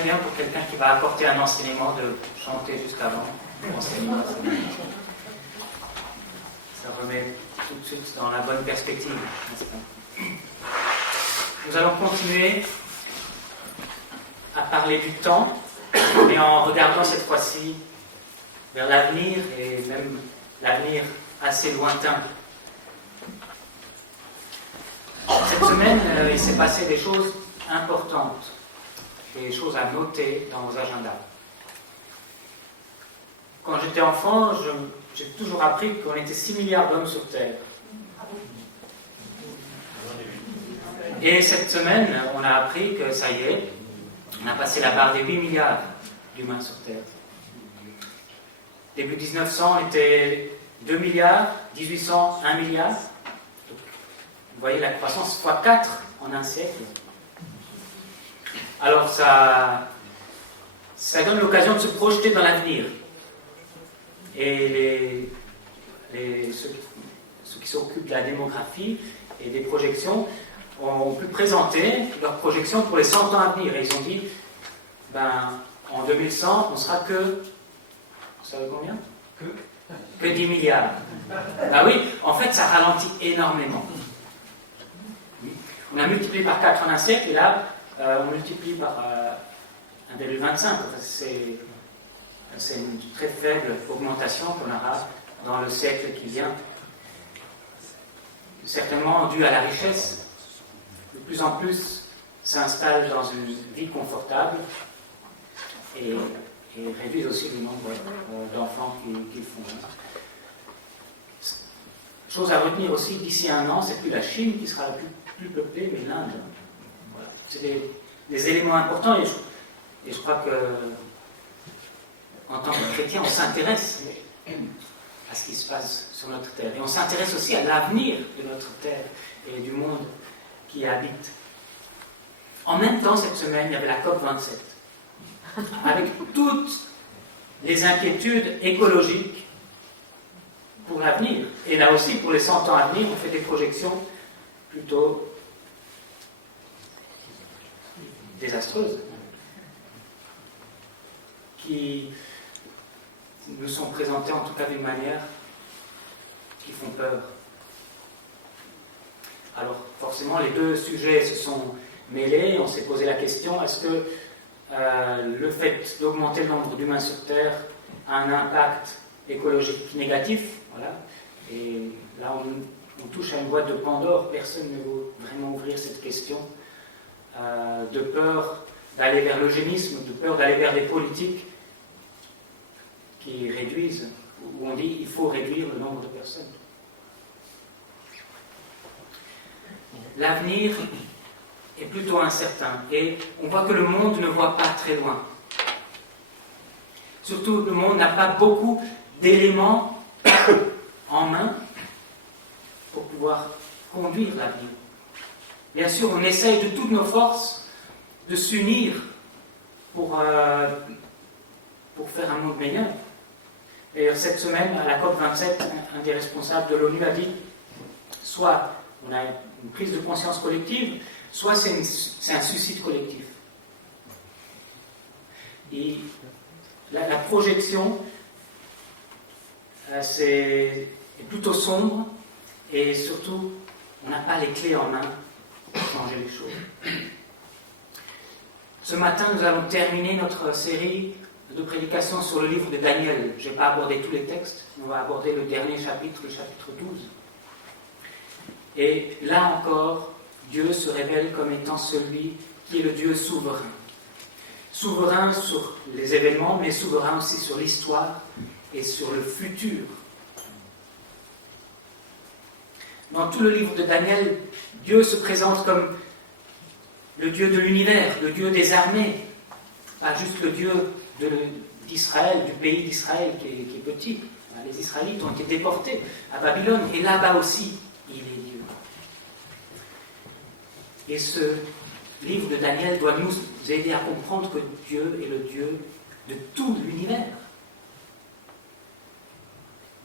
très bien pour quelqu'un qui va apporter un enseignement de chanter juste avant. Enseignement. Ça remet tout de suite dans la bonne perspective, n'est-ce pas? Nous allons continuer à parler du temps, mais en regardant cette fois-ci vers l'avenir, et même l'avenir assez lointain. Cette semaine, il s'est passé des choses importantes, des choses à noter dans vos agendas. Quand j'étais enfant, j'ai toujours appris qu'on était 6 milliards d'hommes sur Terre. Et cette semaine, on a appris que ça y est, on a passé la barre des 8 milliards d'humains sur Terre. Début 1900, on était 2 milliards, 1800, 1 milliard. Vous voyez la croissance fois 4 en un siècle. Alors ça donne l'occasion de se projeter dans l'avenir. Et ceux qui s'occupent de la démographie et des projections ont pu présenter leurs projections pour les 100 ans à venir. Et ils ont dit, en 2100, on sera que, vous savez combien ? Que 10 milliards. Ben oui, en fait, ça ralentit énormément. On a multiplié par 4 en un siècle, et là, on multiplie par 1,25. C'est une très faible augmentation qu'on aura dans le siècle qui vient. Certainement dû à la richesse. De plus en plus s'installent dans une vie confortable et réduisent aussi le nombre d'enfants qu'ils font. Chose à retenir aussi, d'ici 1 an, c'est plus la Chine qui sera la plus peuplée, mais l'Inde. Voilà. C'est des éléments importants, et je crois que en tant que chrétien, on s'intéresse à ce qui se passe sur notre terre. Et on s'intéresse aussi à l'avenir de notre terre et du monde qui y habite. En même temps, cette semaine, il y avait la COP27, avec toutes les inquiétudes écologiques pour l'avenir. Et là aussi, pour les 100 ans à venir, on fait des projections plutôt désastreuses, qui nous sont présentées en tout cas d'une manière qui font peur. Alors forcément, les deux sujets se sont mêlés, on s'est posé la question, est-ce que le fait d'augmenter le nombre d'humains sur Terre a un impact écologique négatif? Voilà. Et là, on touche à une boîte de Pandore, personne ne veut vraiment ouvrir cette question, de peur d'aller vers l'eugénisme, de peur d'aller vers des politiques qui réduisent, où on dit qu'il faut réduire le nombre de personnes. L'avenir est plutôt incertain et on voit que le monde ne voit pas très loin. Surtout, le monde n'a pas beaucoup d'éléments en main pour pouvoir conduire l'avenir. Bien sûr, on essaye de toutes nos forces de s'unir pour faire un monde meilleur. D'ailleurs, cette semaine, à la COP27, un des responsables de l'ONU a dit soit on a une prise de conscience collective, soit c'est un suicide collectif. Et la projection est plutôt sombre, et surtout, on n'a pas les clés en main pour changer les choses. Ce matin, nous allons terminer notre série de prédications sur le livre de Daniel. Je n'ai pas abordé tous les textes, on va aborder le dernier chapitre, le chapitre 12. Et là encore, Dieu se révèle comme étant celui qui est le Dieu souverain. Souverain sur les événements, mais souverain aussi sur l'histoire et sur le futur. Dans tout le livre de Daniel, Dieu se présente comme le Dieu de l'univers, le Dieu des armées, pas juste le Dieu d'Israël, du pays d'Israël qui est petit. Les Israélites ont été déportés à Babylone, et là-bas aussi, il est Dieu. Et ce livre de Daniel doit nous aider à comprendre que Dieu est le Dieu de tout l'univers,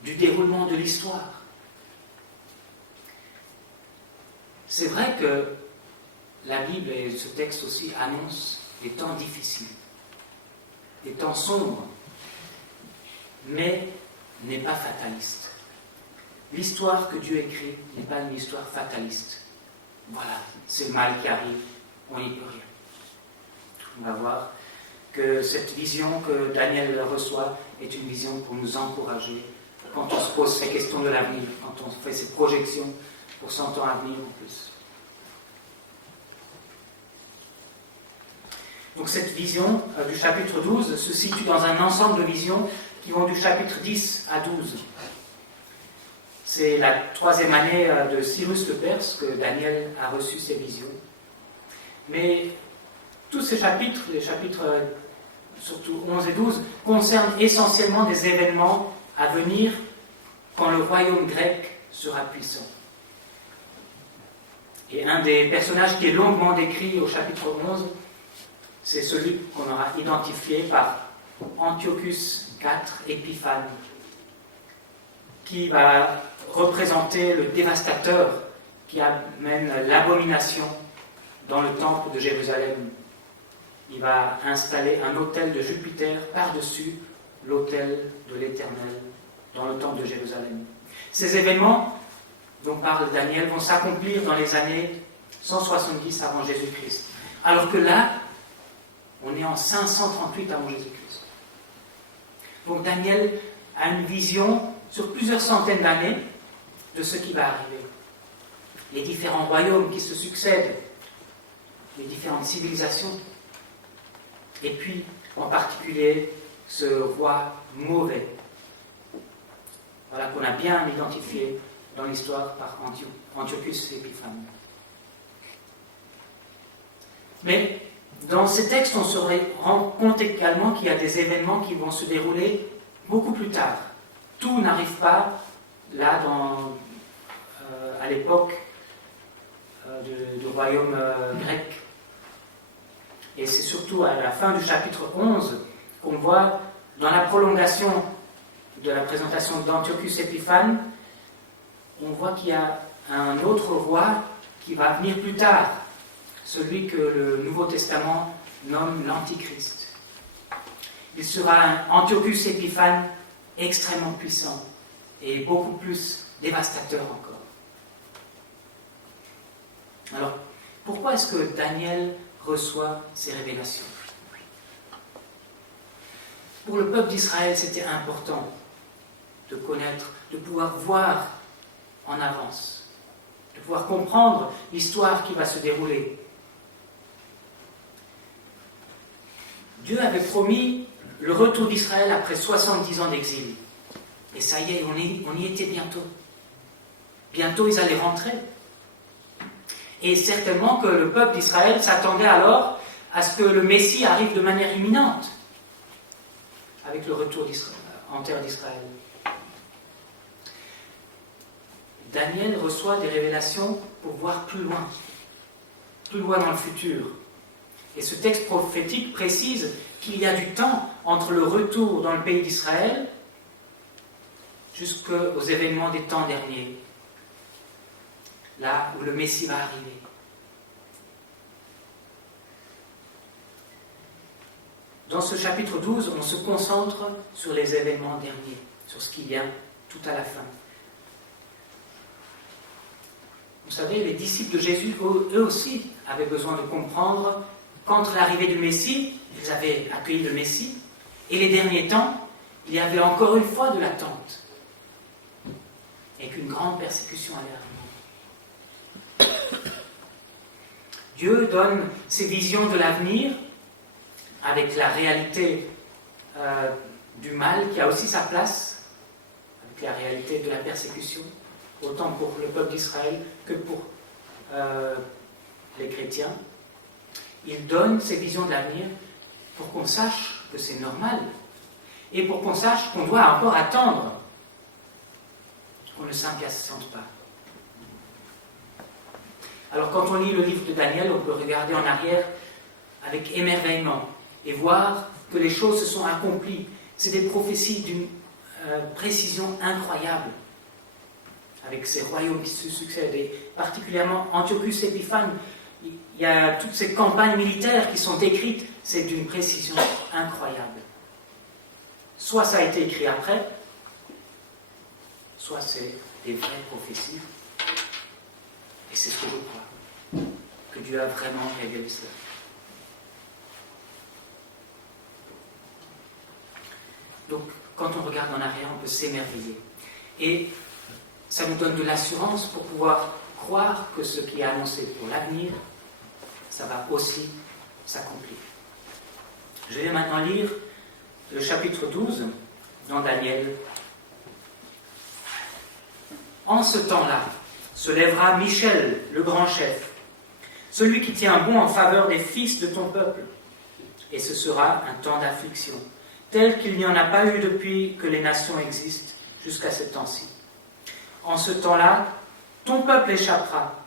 du déroulement de l'histoire. C'est vrai que la Bible et ce texte aussi annoncent des temps difficiles. des temps sombres, mais n'est pas fataliste. L'histoire que Dieu écrit n'est pas une histoire fataliste. Voilà, c'est le mal qui arrive, on n'y peut rien. On va voir que cette vision que Daniel reçoit est une vision pour nous encourager quand on se pose ces questions de l'avenir, quand on fait ces projections pour 100 ans à venir ou plus. Donc cette vision du chapitre 12 se situe dans un ensemble de visions qui vont du chapitre 10 à 12. C'est la 3e année de Cyrus le Perse que Daniel a reçu ces visions. Mais tous ces chapitres, les chapitres surtout 11 et 12, concernent essentiellement des événements à venir quand le royaume grec sera puissant. Et un des personnages qui est longuement décrit au chapitre 11, c'est celui qu'on aura identifié par Antiochus IV Épiphane, qui va représenter le dévastateur qui amène l'abomination dans le temple de Jérusalem. Il va installer un autel de Jupiter par-dessus l'autel de l'Éternel dans le temple de Jérusalem. Ces événements dont parle Daniel vont s'accomplir dans les années 170 avant Jésus-Christ. Alors que là, on est en 538 avant Jésus-Christ. Donc Daniel a une vision sur plusieurs centaines d'années de ce qui va arriver. Les différents royaumes qui se succèdent, les différentes civilisations, et puis en particulier ce roi mauvais, voilà, qu'on a bien identifié dans l'histoire par Antiochus Épiphane. Mais dans ces textes, on se rend compte également qu'il y a des événements qui vont se dérouler beaucoup plus tard. Tout n'arrive pas là à l'époque du royaume grec. Et c'est surtout à la fin du chapitre 11 qu'on voit, dans la prolongation de la présentation d'Antiochus Épiphane, on voit qu'il y a un autre roi qui va venir plus tard, celui que le Nouveau Testament nomme l'Antichrist. Il sera un Antiochus Épiphane extrêmement puissant et beaucoup plus dévastateur encore. Alors, pourquoi est-ce que Daniel reçoit ces révélations? Pour le peuple d'Israël, c'était important de connaître, de pouvoir voir en avance, de pouvoir comprendre l'histoire qui va se dérouler. Dieu avait promis le retour d'Israël après 70 ans d'exil. Et ça y est, on y était bientôt. Bientôt, ils allaient rentrer. Et certainement que le peuple d'Israël s'attendait alors à ce que le Messie arrive de manière imminente, avec le retour en terre d'Israël. Daniel reçoit des révélations pour voir plus loin dans le futur. Et ce texte prophétique précise qu'il y a du temps entre le retour dans le pays d'Israël jusqu'aux événements des temps derniers, là où le Messie va arriver. Dans ce chapitre 12, on se concentre sur les événements derniers, sur ce qui vient tout à la fin. Vous savez, les disciples de Jésus, eux aussi, avaient besoin de comprendre qu'entre l'arrivée du Messie, ils avaient accueilli le Messie, et les derniers temps, il y avait encore une fois de l'attente, et qu'une grande persécution allait arriver. Dieu donne ses visions de l'avenir avec la réalité du mal qui a aussi sa place, avec la réalité de la persécution, autant pour le peuple d'Israël que pour les chrétiens. Il donne ses visions de l'avenir pour qu'on sache que c'est normal et pour qu'on sache qu'on doit encore attendre, qu'on ne s'impatiente pas. Alors quand on lit le livre de Daniel, on peut regarder en arrière avec émerveillement et voir que les choses se sont accomplies. C'est des prophéties d'une précision incroyable, avec ces royaumes qui se succèdent, et particulièrement Antiochus Épiphane. Il y a toutes ces campagnes militaires qui sont décrites, c'est d'une précision incroyable. Soit ça a été écrit après, soit c'est des vraies prophéties. Et c'est ce que je crois, que Dieu a vraiment révélé cela. Donc, quand on regarde en arrière, on peut s'émerveiller. Et ça nous donne de l'assurance pour pouvoir croire que ce qui est annoncé pour l'avenir, ça va aussi s'accomplir. Je vais maintenant lire le chapitre 12 dans Daniel. En ce temps-là, se lèvera Michel, le grand chef, celui qui tient bon en faveur des fils de ton peuple. Et ce sera un temps d'affliction, tel qu'il n'y en a pas eu depuis que les nations existent jusqu'à ce temps-ci. En ce temps-là, ton peuple échappera.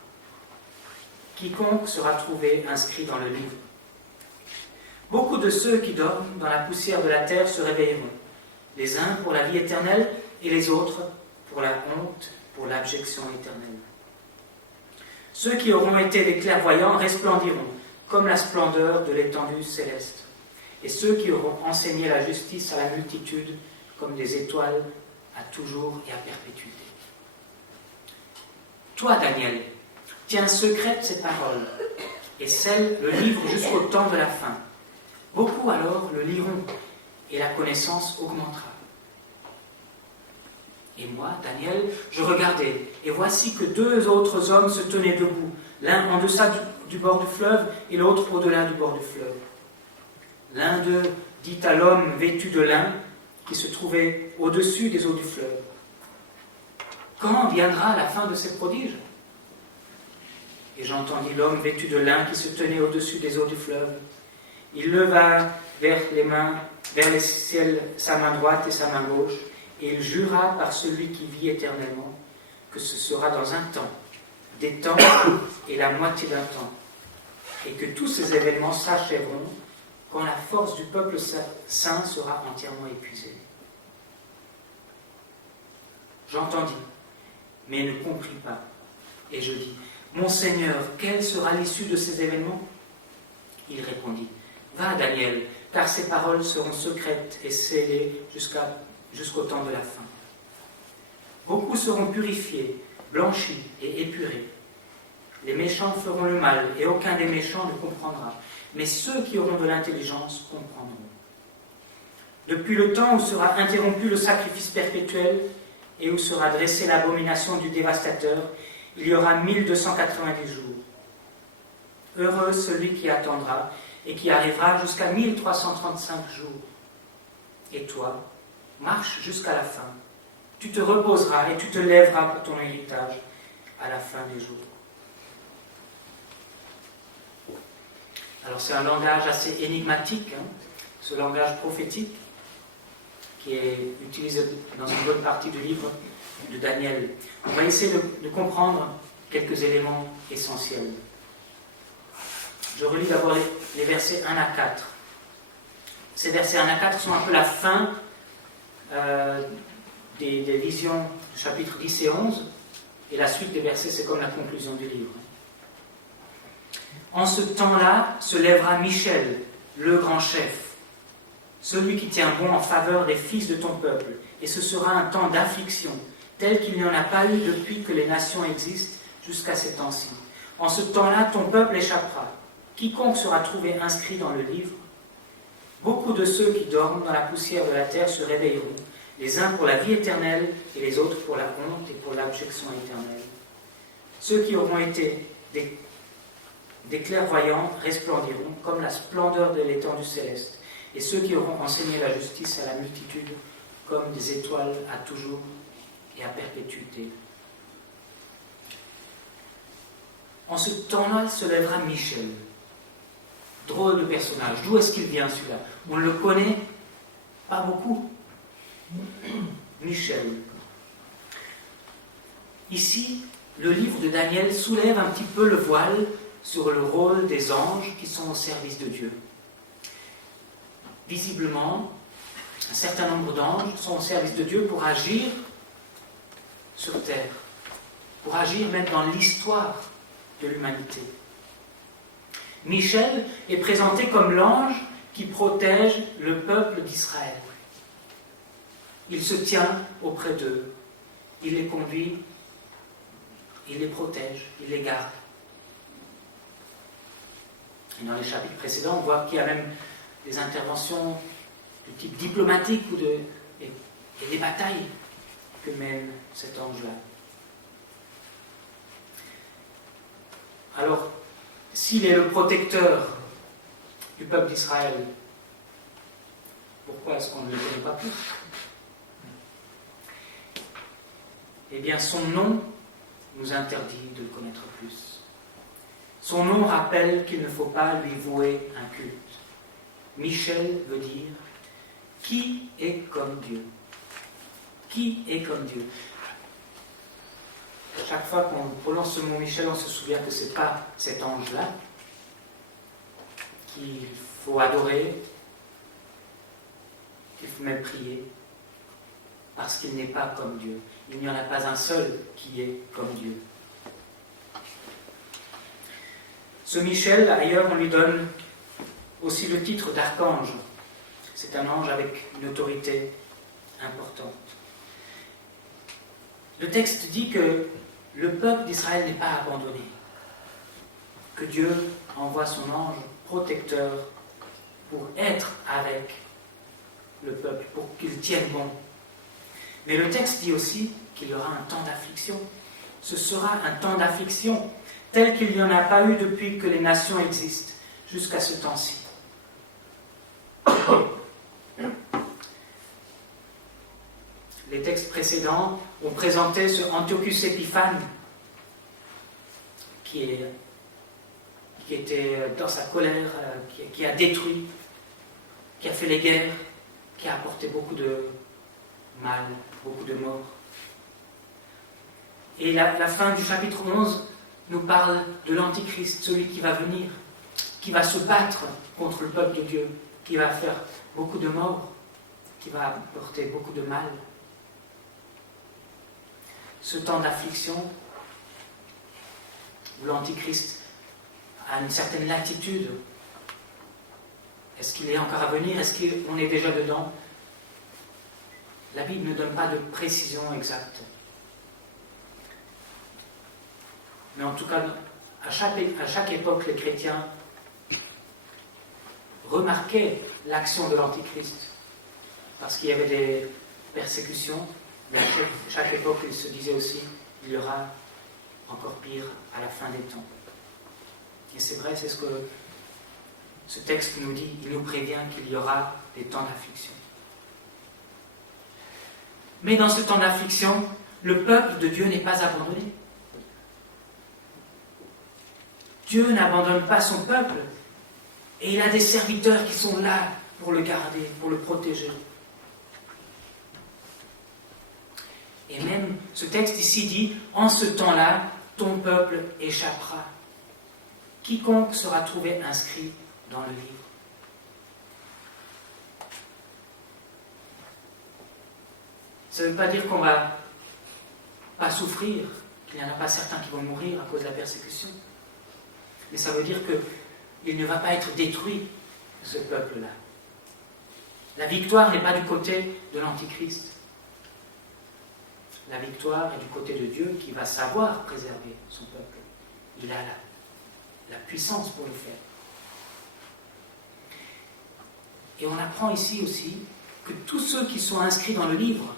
Quiconque sera trouvé inscrit dans le livre. Beaucoup de ceux qui dorment dans la poussière de la terre se réveilleront, les uns pour la vie éternelle et les autres pour la honte, pour l'abjection éternelle. Ceux qui auront été des clairvoyants resplendiront, comme la splendeur de l'étendue céleste. Et ceux qui auront enseigné la justice à la multitude, comme des étoiles à toujours et à perpétuité. Toi, Daniel, tiens secrète ces paroles, et scelle le livre jusqu'au temps de la fin. Beaucoup alors le liront, et la connaissance augmentera. Et moi, Daniel, je regardais, et voici que 2 autres hommes se tenaient debout, l'un en deçà du bord du fleuve, et l'autre au-delà du bord du fleuve. L'un d'eux dit à l'homme vêtu de lin, qui se trouvait au-dessus des eaux du fleuve: quand viendra la fin de ces prodiges? Et j'entendis l'homme vêtu de lin qui se tenait au-dessus des eaux du fleuve. Il leva vers les ciels sa main droite et sa main gauche, et il jura par celui qui vit éternellement que ce sera dans un temps, des temps et la moitié d'un temps, et que tous ces événements s'achèveront quand la force du peuple saint sera entièrement épuisée. J'entendis, mais ne compris pas, et je dis: mon Seigneur, quelle sera l'issue de ces événements? Il répondit: va, Daniel, car ces paroles seront secrètes et scellées jusqu'au temps de la fin. Beaucoup seront purifiés, blanchis et épurés. Les méchants feront le mal, et aucun des méchants ne comprendra. Mais ceux qui auront de l'intelligence comprendront. Depuis le temps où sera interrompu le sacrifice perpétuel et où sera dressée l'abomination du dévastateur, il y aura 1290 jours. Heureux celui qui attendra et qui arrivera jusqu'à 1335 jours. Et toi, marche jusqu'à la fin. Tu te reposeras et tu te lèveras pour ton héritage à la fin des jours. Alors c'est un langage assez énigmatique, ce langage prophétique qui est utilisé dans une bonne partie du livre de Daniel. On va essayer de comprendre quelques éléments essentiels. Je relis d'abord les versets 1 à 4. Ces versets 1 à 4 sont un peu la fin des visions du chapitre 10 et 11, et la suite des versets, c'est comme la conclusion du livre. En ce temps-là se lèvera Michel, le grand chef, celui qui tient bon en faveur des fils de ton peuple, et ce sera un temps d'affliction, tel qu'il n'y en a pas eu depuis que les nations existent jusqu'à ces temps-ci. En ce temps-là, ton peuple échappera. Quiconque sera trouvé inscrit dans le livre, beaucoup de ceux qui dorment dans la poussière de la terre se réveilleront, les uns pour la vie éternelle et les autres pour la honte et pour l'abjection éternelle. Ceux qui auront été des clairvoyants resplendiront comme la splendeur de l'étendue céleste, et ceux qui auront enseigné la justice à la multitude comme des étoiles à toujours et à perpétuité. En ce temps-là se lèvera Michel. Drôle de personnage. D'où est-ce qu'il vient celui-là? On le connaît pas beaucoup. Michel. Ici, le livre de Daniel soulève un petit peu le voile sur le rôle des anges qui sont au service de Dieu. Visiblement, un certain nombre d'anges sont au service de Dieu pour agir sur terre, pour agir même dans l'histoire de l'humanité. Michel est présenté comme l'ange qui protège le peuple d'Israël. Il se tient auprès d'eux, il les conduit, il les protège, il les garde. Et dans les chapitres précédents, on voit qu'il y a même des interventions de type diplomatique et des batailles que mène cet ange-là. Alors, s'il est le protecteur du peuple d'Israël, pourquoi est-ce qu'on ne le connaît pas plus? Eh bien, son nom nous interdit de le connaître plus. Son nom rappelle qu'il ne faut pas lui vouer un culte. Michel veut dire « Qui est comme Dieu ?» Qui est comme Dieu? Chaque fois qu'on prononce ce mot Michel, on se souvient que ce n'est pas cet ange-là qu'il faut adorer, qu'il faut même prier, parce qu'il n'est pas comme Dieu. Il n'y en a pas un seul qui est comme Dieu. Ce Michel, ailleurs, on lui donne aussi le titre d'archange. C'est un ange avec une autorité importante. Le texte dit que le peuple d'Israël n'est pas abandonné, que Dieu envoie son ange protecteur pour être avec le peuple, pour qu'il tienne bon. Mais le texte dit aussi qu'il y aura un temps d'affliction. Ce sera un temps d'affliction tel qu'il n'y en a pas eu depuis que les nations existent, jusqu'à ce temps-ci. Les textes précédents ont présenté ce Antiochus Épiphane qui était dans sa colère, qui a détruit, qui a fait les guerres, qui a apporté beaucoup de mal, beaucoup de morts. Et la fin du chapitre 11 nous parle de l'Antichrist, celui qui va venir, qui va se battre contre le peuple de Dieu, qui va faire beaucoup de morts, qui va apporter beaucoup de mal. Ce temps d'affliction, où l'Antichrist a une certaine latitude, est-ce qu'il est encore à venir? Est-ce qu'on est déjà dedans? La Bible ne donne pas de précision exacte. Mais en tout cas, à chaque époque, les chrétiens remarquaient l'action de l'Antichrist, parce qu'il y avait des persécutions. Mais à chaque époque, ils se disaient aussi qu'il y aura encore pire à la fin des temps. Et c'est vrai, c'est ce que ce texte nous dit. Il nous prévient qu'il y aura des temps d'affliction. Mais dans ce temps d'affliction, le peuple de Dieu n'est pas abandonné. Dieu n'abandonne pas son peuple, et il a des serviteurs qui sont là pour le garder, pour le protéger. Et même ce texte ici dit, en ce temps-là, ton peuple échappera. Quiconque sera trouvé inscrit dans le livre. Ça ne veut pas dire qu'on ne va pas souffrir, qu'il n'y en a pas certains qui vont mourir à cause de la persécution. Mais ça veut dire qu'il ne va pas être détruit, ce peuple-là. La victoire n'est pas du côté de l'Antichrist. La victoire est du côté de Dieu qui va savoir préserver son peuple. Il a la puissance pour le faire. Et on apprend ici aussi que tous ceux qui sont inscrits dans le livre,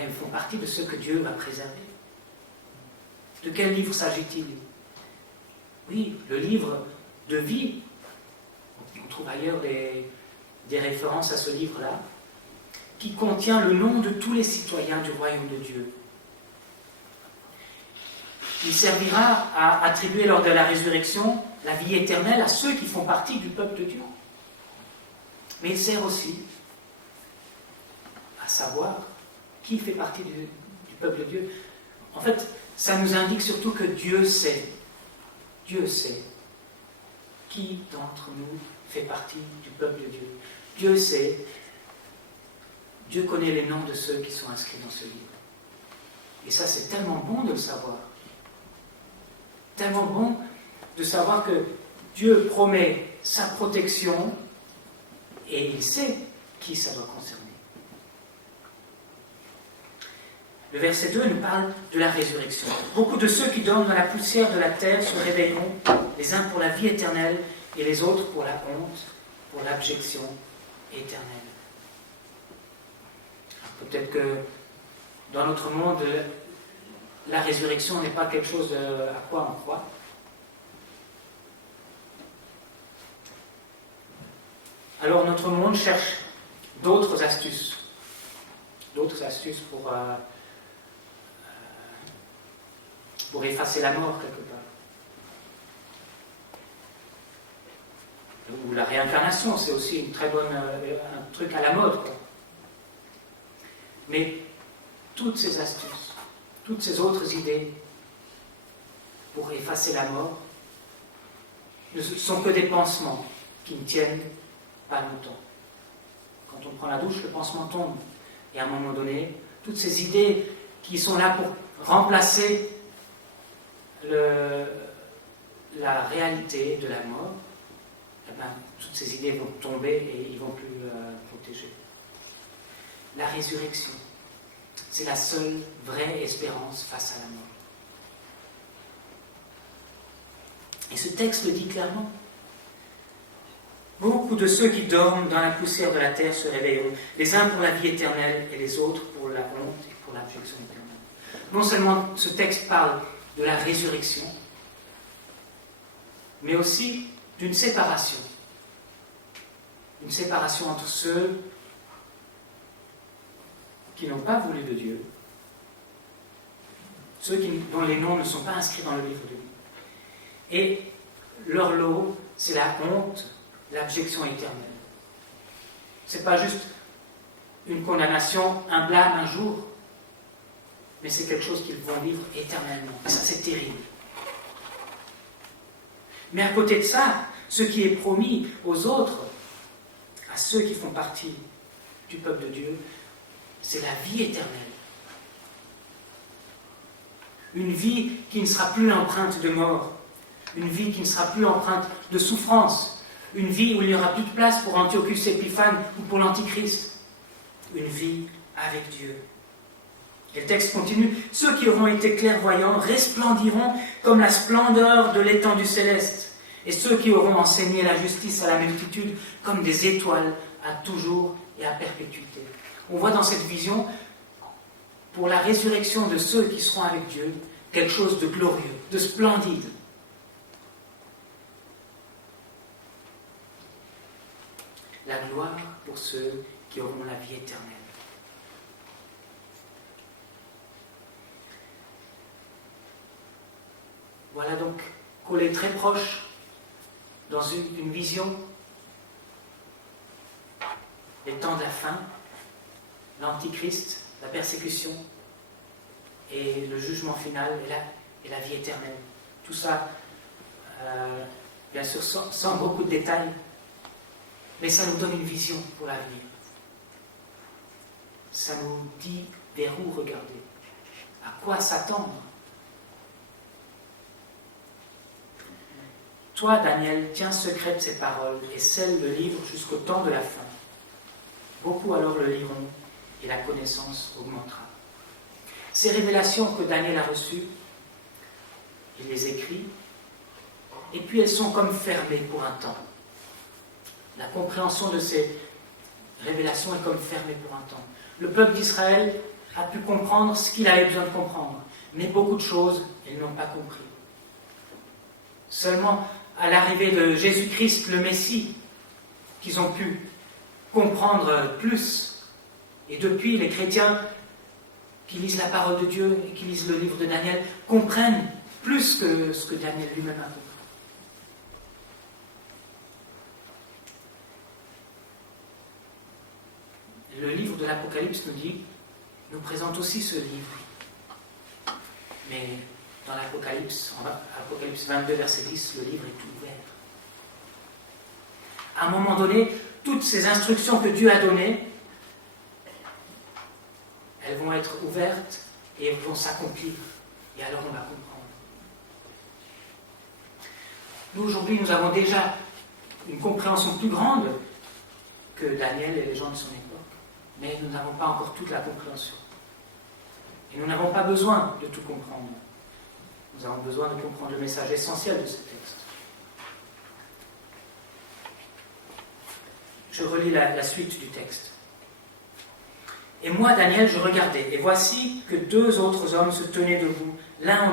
ils font partie de ceux que Dieu va préserver. De quel livre s'agit-il? Oui, le livre de vie. On trouve ailleurs des références à ce livre-là, qui contient le nom de tous les citoyens du royaume de Dieu. Il servira à attribuer lors de la résurrection la vie éternelle à ceux qui font partie du peuple de Dieu. Mais il sert aussi à savoir qui fait partie du peuple de Dieu. En fait, ça nous indique surtout que Dieu sait qui d'entre nous fait partie du peuple de Dieu. Dieu sait, Dieu connaît les noms de ceux qui sont inscrits dans ce livre. Et ça, c'est tellement bon de le savoir. Tellement bon de savoir que Dieu promet sa protection et il sait qui ça doit concerner. Le verset 2 nous parle de la résurrection. Beaucoup de ceux qui dorment dans la poussière de la terre se réveilleront, les uns pour la vie éternelle et les autres pour la honte, pour l'abjection éternelle. Peut-être que dans notre monde, la résurrection n'est pas quelque chose à quoi on croit. Alors notre monde cherche d'autres astuces pour effacer la mort quelque part. Ou la réincarnation, c'est aussi une très bonne, un truc à la mode, quoi. Mais toutes ces astuces, toutes ces autres idées pour effacer la mort ne sont que des pansements qui ne tiennent pas longtemps. Quand on prend la douche, le pansement tombe. Et à un moment donné, toutes ces idées qui sont là pour remplacer la réalité de la mort, eh bien, toutes ces idées vont tomber et ils ne vont plus protéger. La résurrection, c'est la seule vraie espérance face à la mort. Et ce texte le dit clairement. Beaucoup de ceux qui dorment dans la poussière de la terre se réveilleront, les uns pour la vie éternelle et les autres pour la honte et pour l'abjection éternelle. Non seulement ce texte parle de la résurrection, mais aussi d'une séparation. Une séparation entre ceux qui n'ont pas voulu de Dieu, ceux dont les noms ne sont pas inscrits dans le livre de vie. Et leur lot, c'est la honte, l'abjection éternelle. Ce n'est pas juste une condamnation, un blâme un jour, mais c'est quelque chose qu'ils vont vivre éternellement. Et ça, c'est terrible. Mais à côté de ça, ce qui est promis aux autres, à ceux qui font partie du peuple de Dieu, c'est la vie éternelle. Une vie qui ne sera plus empreinte de mort, une vie qui ne sera plus empreinte de souffrance, une vie où il n'y aura plus de place pour Antiochus Épiphane ou pour l'Antichrist, une vie avec Dieu. Et le texte continue, ceux qui auront été clairvoyants resplendiront comme la splendeur de l'étendue céleste, et ceux qui auront enseigné la justice à la multitude comme des étoiles à toujours et à perpétuité. On voit dans cette vision, pour la résurrection de ceux qui seront avec Dieu, quelque chose de glorieux, de splendide. La gloire pour ceux qui auront la vie éternelle. Voilà donc collé très proche dans une vision des temps de la fin, l'Antichrist, la persécution et le jugement final et la vie éternelle. Tout ça, bien sûr, sans beaucoup de détails, mais ça nous donne une vision pour l'avenir. Ça nous dit vers où regarder, à quoi s'attendre. Toi, Daniel, tiens secrète ces paroles et scelle le livre jusqu'au temps de la fin. Beaucoup alors le liront et la connaissance augmentera. Ces révélations que Daniel a reçues, il les écrit, et puis elles sont comme fermées pour un temps. La compréhension de ces révélations est comme fermée pour un temps. Le peuple d'Israël a pu comprendre ce qu'il avait besoin de comprendre, mais beaucoup de choses, ils n'ont pas compris. Seulement à l'arrivée de Jésus-Christ, le Messie, qu'ils ont pu comprendre plus. Et depuis, les chrétiens qui lisent la parole de Dieu et qui lisent le livre de Daniel comprennent plus que ce que Daniel lui-même a compris. Le livre de l'Apocalypse nous présente aussi ce livre. Mais dans l'Apocalypse, en Apocalypse 22, verset 10, le livre est ouvert. À un moment donné, toutes ces instructions que Dieu a données, elles vont être ouvertes et elles vont s'accomplir. Et alors on va comprendre. Nous, aujourd'hui, nous avons déjà une compréhension plus grande que Daniel et les gens de son époque. Mais nous n'avons pas encore toute la compréhension. Et nous n'avons pas besoin de tout comprendre. Nous avons besoin de comprendre le message essentiel de ce texte. Je relis la suite du texte. Et moi, Daniel, je regardais, et voici que 2 autres hommes se tenaient debout, l'un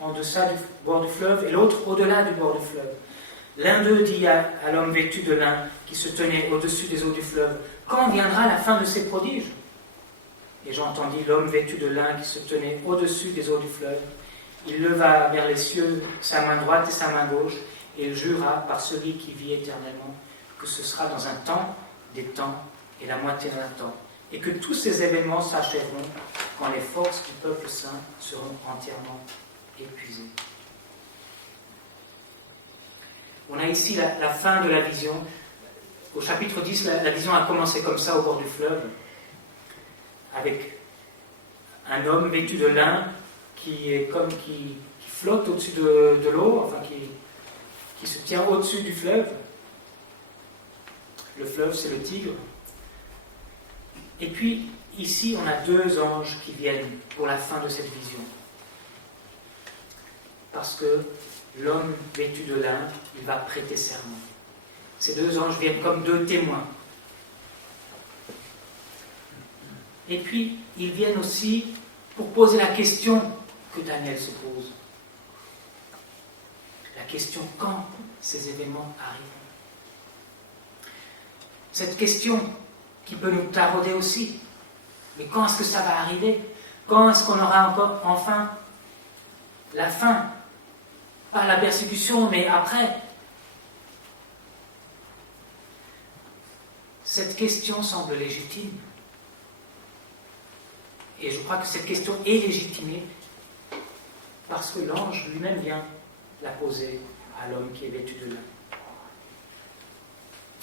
en deçà du bord du fleuve et l'autre au-delà du bord du fleuve. L'un d'eux dit à l'homme vêtu de lin qui se tenait au-dessus des eaux du fleuve, « Quand viendra la fin de ces prodiges ?» Et j'entendis l'homme vêtu de lin qui se tenait au-dessus des eaux du fleuve. Il leva vers les cieux sa main droite et sa main gauche, et il jura par celui qui vit éternellement que ce sera dans un temps, des temps et la moitié d'un temps, et que tous ces événements s'achèveront quand les forces du peuple saint seront entièrement épuisées. On a ici la fin de la vision. Au chapitre 10, la vision a commencé comme ça au bord du fleuve, avec un homme vêtu de lin qui flotte au-dessus de l'eau, enfin qui se tient au-dessus du fleuve. Le fleuve, c'est le Tigre. Et puis, ici, on a 2 anges qui viennent pour la fin de cette vision. Parce que l'homme vêtu de lin, il va prêter serment. Ces 2 anges viennent comme 2 témoins. Et puis, ils viennent aussi pour poser la question que Daniel se pose. La question quand ces événements arriveront. Cette question qui peut nous tarauder aussi. Mais quand est-ce que ça va arriver? Quand est-ce qu'on aura encore enfin la fin? Pas la persécution, mais après. Cette question semble légitime. Et je crois que cette question est légitimée parce que l'ange lui-même vient la poser à l'homme qui est vêtu de lin.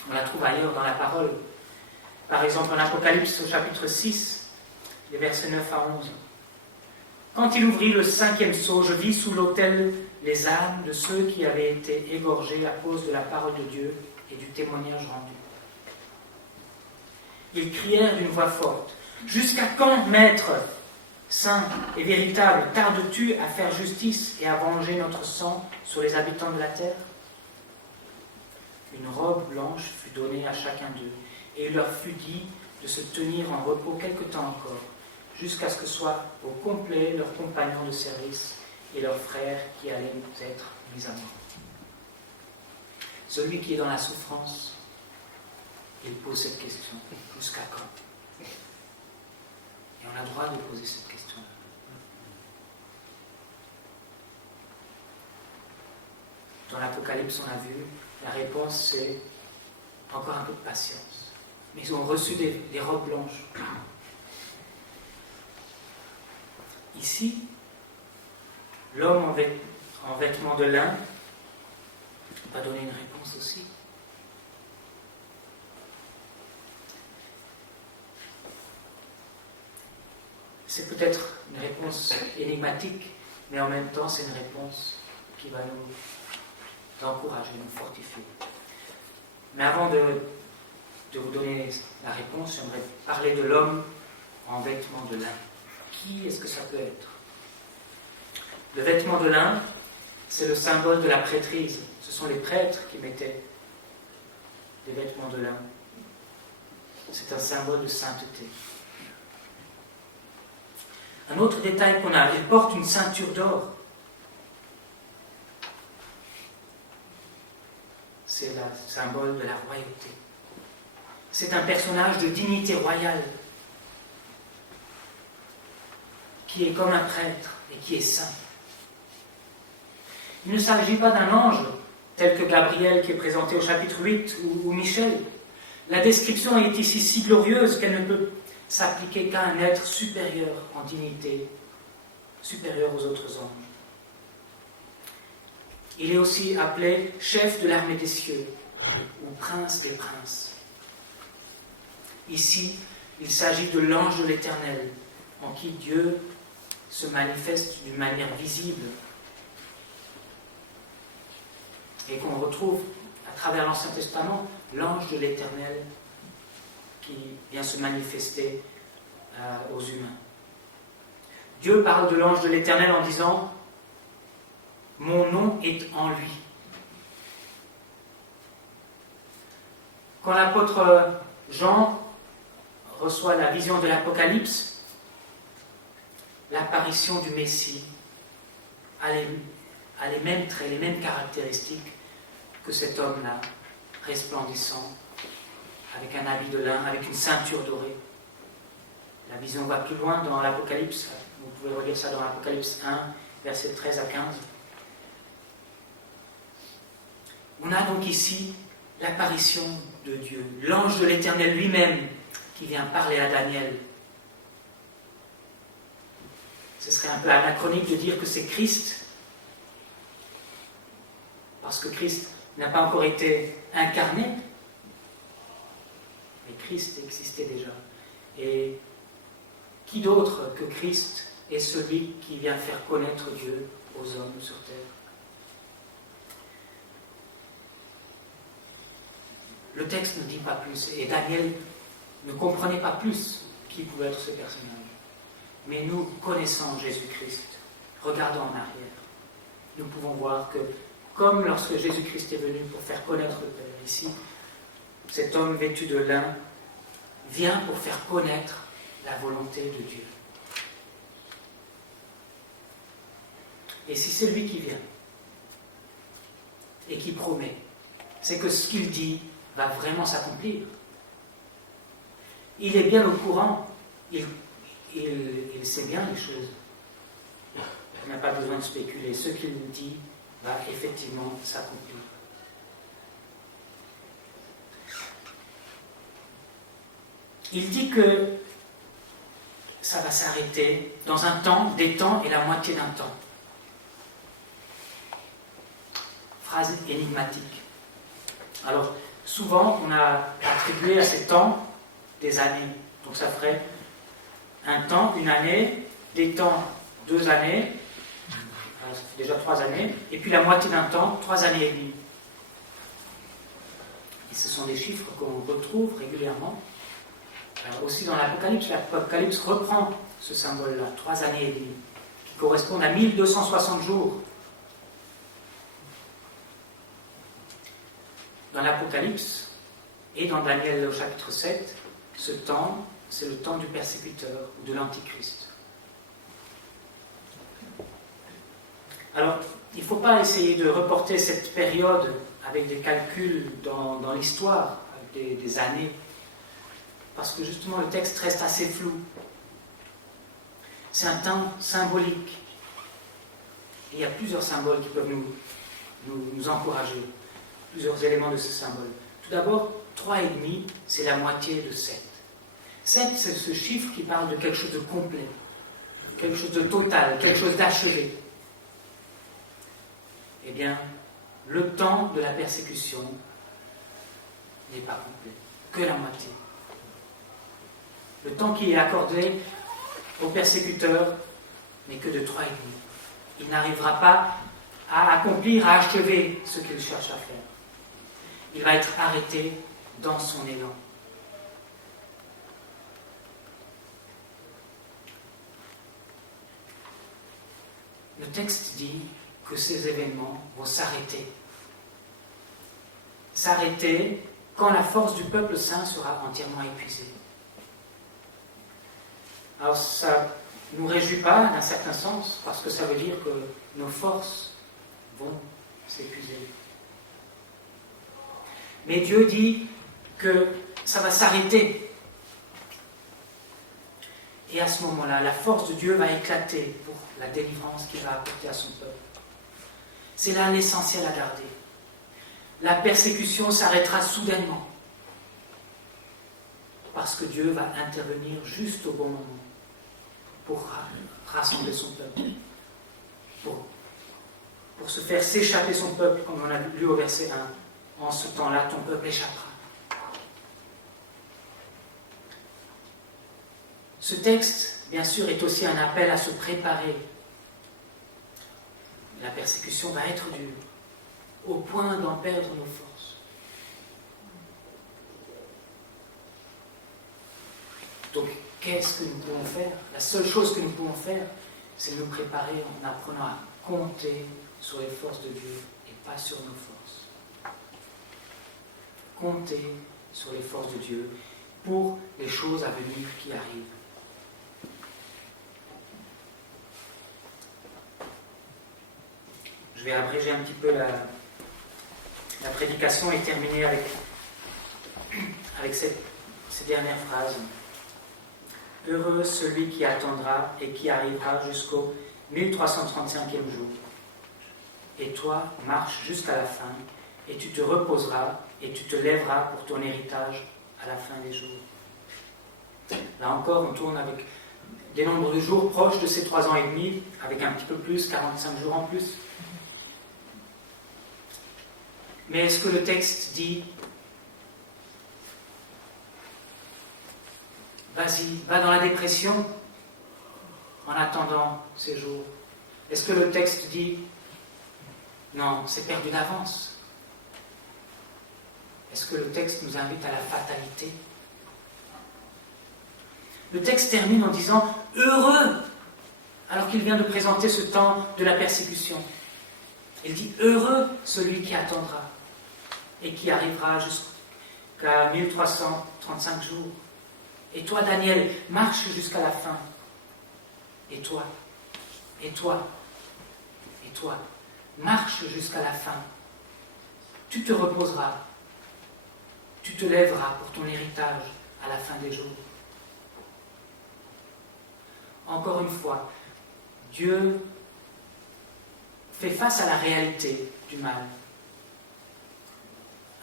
On la trouve ailleurs dans la parole. Par exemple, en Apocalypse, au chapitre 6, les versets 9 à 11. Quand il ouvrit le 5e sceau, je vis sous l'autel les âmes de ceux qui avaient été égorgés à cause de la parole de Dieu et du témoignage rendu. Ils crièrent d'une voix forte, « Jusqu'à quand, Maître, saint et véritable, tardes-tu à faire justice et à venger notre sang sur les habitants de la terre ?» Une robe blanche fut donnée à chacun d'eux, et il leur fut dit de se tenir en repos quelque temps encore, jusqu'à ce que soient au complet leurs compagnons de service et leurs frères qui allaient être mis à mort. Celui qui est dans la souffrance, il pose cette question, jusqu'à quand? Et on a le droit de poser cette question. Dans l'Apocalypse, on a vu, la réponse c'est encore un peu de patience. Mais ils ont reçu des robes blanches. Ici, l'homme en vêtements de lin va donner une réponse aussi. C'est peut-être une réponse énigmatique, mais en même temps, c'est une réponse qui va nous encourager, nous fortifier. Mais avant de vous donner la réponse, j'aimerais parler de l'homme en vêtements de lin. Qui est-ce que ça peut être? Le vêtement de lin, c'est le symbole de la prêtrise. Ce sont les prêtres qui mettaient des vêtements de lin. C'est un symbole de sainteté. Un autre détail qu'on a, il porte une ceinture d'or. C'est le symbole de la royauté. C'est un personnage de dignité royale qui est comme un prêtre et qui est saint. Il ne s'agit pas d'un ange tel que Gabriel qui est présenté au chapitre 8 ou Michel. La description est ici si glorieuse qu'elle ne peut s'appliquer qu'à un être supérieur en dignité, supérieur aux autres anges. Il est aussi appelé chef de l'armée des cieux ou prince des princes. Ici, il s'agit de l'ange de l'Éternel, en qui Dieu se manifeste d'une manière visible et qu'on retrouve à travers l'Ancien Testament, l'ange de l'Éternel qui vient se manifester aux humains. Dieu parle de l'ange de l'Éternel en disant « Mon nom est en lui ». Quand l'apôtre Jean reçoit la vision de l'Apocalypse, l'apparition du Messie a les mêmes traits, les mêmes caractéristiques que cet homme-là, resplendissant, avec un habit de lin, avec une ceinture dorée. La vision va plus loin dans l'Apocalypse, vous pouvez relire ça dans l'Apocalypse 1, versets 13 à 15. On a donc ici l'apparition de Dieu, l'ange de l'Éternel lui-même qui vient parler à Daniel. Ce serait un peu anachronique de dire que c'est Christ, parce que Christ n'a pas encore été incarné, mais Christ existait déjà. Et qui d'autre que Christ est celui qui vient faire connaître Dieu aux hommes sur terre? Le texte ne dit pas plus, et Daniel ne comprenait pas plus qui pouvait être ce personnage. Mais nous, connaissant Jésus-Christ, regardant en arrière, nous pouvons voir que, comme lorsque Jésus-Christ est venu pour faire connaître le Père ici, cet homme vêtu de lin vient pour faire connaître la volonté de Dieu. Et si c'est lui qui vient et qui promet, c'est que ce qu'il dit va vraiment s'accomplir. Il est bien au courant, il sait bien les choses. Il n'a pas besoin de spéculer. Ce qu'il nous dit va effectivement s'accomplir. Il dit que ça va s'arrêter dans un temps, des temps et la moitié d'un temps. Phrase énigmatique. Alors, souvent, on a attribué à ces temps des années. Donc ça ferait un temps, une année, des temps, 2 années, ça fait déjà 3 années, et puis la moitié d'un temps, 3 années et demie. Et ce sont des chiffres qu'on retrouve régulièrement. Alors aussi dans l'Apocalypse reprend ce symbole-là, 3 années et demie, qui correspondent à 1260 jours. Dans l'Apocalypse et dans Daniel au chapitre 7, ce temps, c'est le temps du persécuteur ou de l'Antichrist. Alors, il ne faut pas essayer de reporter cette période avec des calculs dans l'histoire, avec des années, parce que justement le texte reste assez flou. C'est un temps symbolique. Et il y a plusieurs symboles qui peuvent nous encourager, plusieurs éléments de ce symbole. Tout d'abord, 3,5, c'est la moitié de 7. 7, c'est ce chiffre qui parle de quelque chose de complet, quelque chose de total, quelque chose d'achevé. Eh bien, le temps de la persécution n'est pas complet, que la moitié. Le temps qui est accordé au persécuteur n'est que de 3,5. Il n'arrivera pas à accomplir, à achever ce qu'il cherche à faire. Il va être arrêté dans son élan. Le texte dit que ces événements vont s'arrêter. S'arrêter quand la force du peuple saint sera entièrement épuisée. Alors ça ne nous réjouit pas d'un certain sens, parce que ça veut dire que nos forces vont s'épuiser. Mais Dieu dit que ça va s'arrêter. Et à ce moment-là, la force de Dieu va éclater pour la délivrance qu'il va apporter à son peuple. C'est là l'essentiel à garder. La persécution s'arrêtera soudainement. Parce que Dieu va intervenir juste au bon moment pour rassembler son peuple. Pour se faire s'échapper son peuple, comme on a lu au verset 1. En ce temps-là, ton peuple échappera. Ce texte, bien sûr, est aussi un appel à se préparer. La persécution va être dure, au point d'en perdre nos forces. Donc, qu'est-ce que nous pouvons faire? La seule chose que nous pouvons faire, c'est nous préparer en apprenant à compter sur les forces de Dieu et pas sur nos forces. Compter sur les forces de Dieu pour les choses à venir qui arrivent. Je vais abréger un petit peu la prédication et terminer avec ces dernières phrases. Heureux celui qui attendra et qui arrivera jusqu'au 1335e jour. Et toi, marche jusqu'à la fin, et tu te reposeras, et tu te lèveras pour ton héritage à la fin des jours. Là encore, on tourne avec des nombres de jours proches de ces 3 ans et demi, avec un petit peu plus, 45 jours en plus. Mais est-ce que le texte dit vas-y, va dans la dépression en attendant ces jours? Est-ce que le texte dit non, c'est perdu d'avance? Est-ce que le texte nous invite à la fatalité? Le texte termine en disant heureux, alors qu'il vient de présenter ce temps de la persécution. Il dit heureux celui qui attendra et qui arrivera jusqu'à 1335 jours. Et toi, Daniel, marche jusqu'à la fin. Et toi, et toi, et toi, marche jusqu'à la fin. Tu te reposeras. Tu te lèveras pour ton héritage à la fin des jours. Encore une fois, Dieu fait face à la réalité du mal,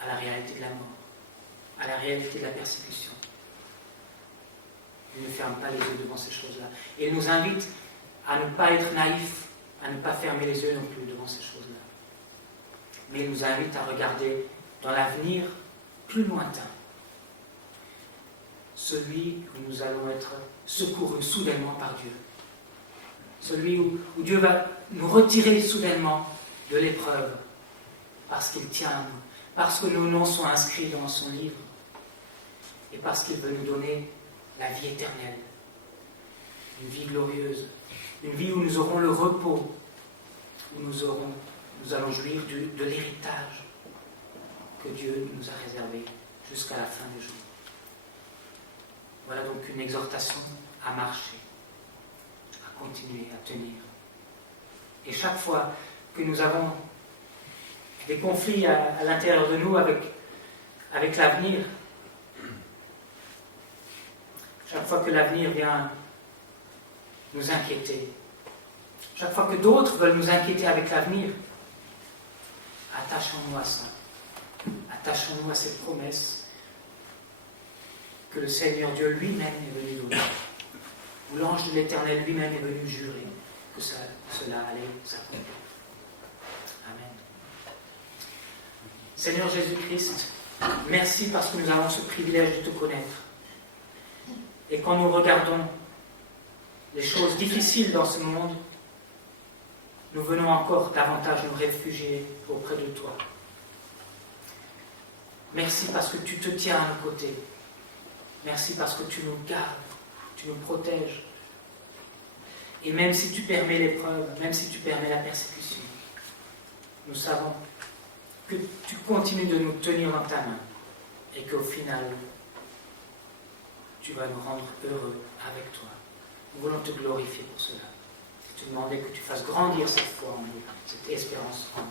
à la réalité de la mort, à la réalité de la persécution. Il ne ferme pas les yeux devant ces choses-là. Et il nous invite à ne pas être naïfs, à ne pas fermer les yeux non plus devant ces choses-là. Mais il nous invite à regarder dans l'avenir plus lointain, celui où nous allons être secourus soudainement par Dieu. Celui où Dieu va nous retirer soudainement de l'épreuve, parce qu'il tient à nous, parce que nos noms sont inscrits dans son livre, et parce qu'il veut nous donner la vie éternelle, une vie glorieuse, une vie où nous aurons le repos, où nous allons jouir de l'héritage que Dieu nous a réservé jusqu'à la fin du jour. Voilà donc une exhortation à marcher, à continuer, à tenir. Et chaque fois que nous avons des conflits à l'intérieur de nous avec l'avenir, chaque fois que l'avenir vient nous inquiéter, chaque fois que d'autres veulent nous inquiéter avec l'avenir, attachons-nous à ça. Attachons-nous à cette promesse que le Seigneur Dieu lui-même est venu donner, où l'ange de l'Éternel lui-même est venu jurer que cela allait s'accomplir. Amen. Seigneur Jésus-Christ, merci parce que nous avons ce privilège de te connaître. Et quand nous regardons les choses difficiles dans ce monde, nous venons encore davantage nous réfugier auprès de toi. Merci parce que tu te tiens à nos côtés. Merci parce que tu nous gardes, tu nous protèges. Et même si tu permets l'épreuve, même si tu permets la persécution, nous savons que tu continues de nous tenir dans ta main et qu'au final, tu vas nous rendre heureux avec toi. Nous voulons te glorifier pour cela. Et te demander que tu fasses grandir cette foi en nous, cette espérance en nous.